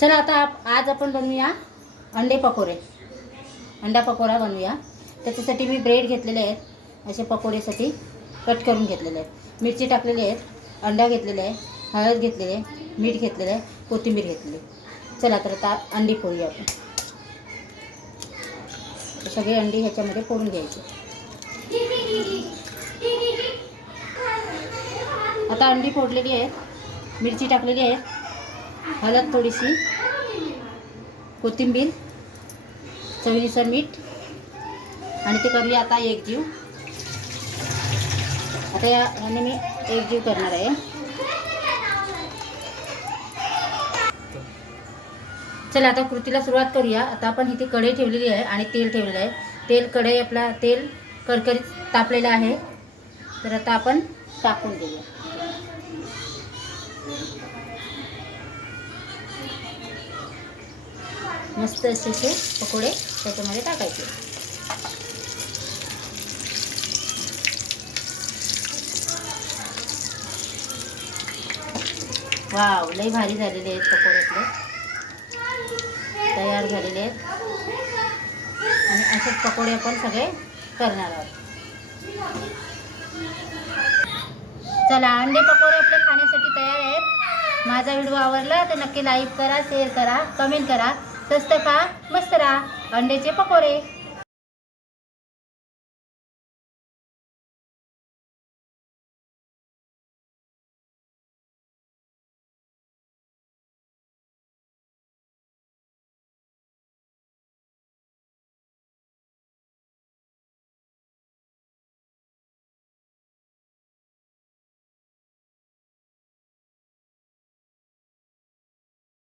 चला आता आज आपण बनवूया अंडे पकोडे. अंडा पकोडा बनवूया. त्याच्यासाठी मी ब्रेड घेतलेले आहेत, असे पकोडेसाठी कट करून घेतलेले आहेत. मिरची टाकलेली आहेत, अंडा घेतलेला आहे, हळद घेतलेली आहे, मीठ घेतलेलं आहे, कोथिंबीर घेतलेली. चला तर आता अंडी फोडूया आपण. सगळे अंडी ह्याच्यामध्ये फोडून घ्यायचे. आता अंडी फोडलेली आहेत, मिरची टाकलेली आहे, हळद थोडीशी, कोथिंबीर, चवीनुसार मीठ आणि ते करूया आता एकजीव. आता ह्याने मी एकजीव करणार आहे. चला आता कृतीला सुरुवात करूया. आता आपण इथे कढई ठेवलेली आहे आणि तेल ठेवलेलं आहे. कढई आपला तेल करकरीत तापलेलं आहे. तर आता आपण टाकून देऊया. मस्त असे पकोडे त्याच्यामध्ये टाकायचे. वाव, लई भारी झालेले आहेत पकोडे आपले, तयार झालेले आहेत. आणि असेच पकोडे आपण सगळे करणार आहोत. चला, अंडे पकोडे आपले खाण्यासाठी तयार आहेत. माझा व्हिडिओ आवडला तर नक्की लाईक करा, शेअर करा, कमेंट करा. स्वस्त खा, मस्त राहा. अंड्याचे पकोडे.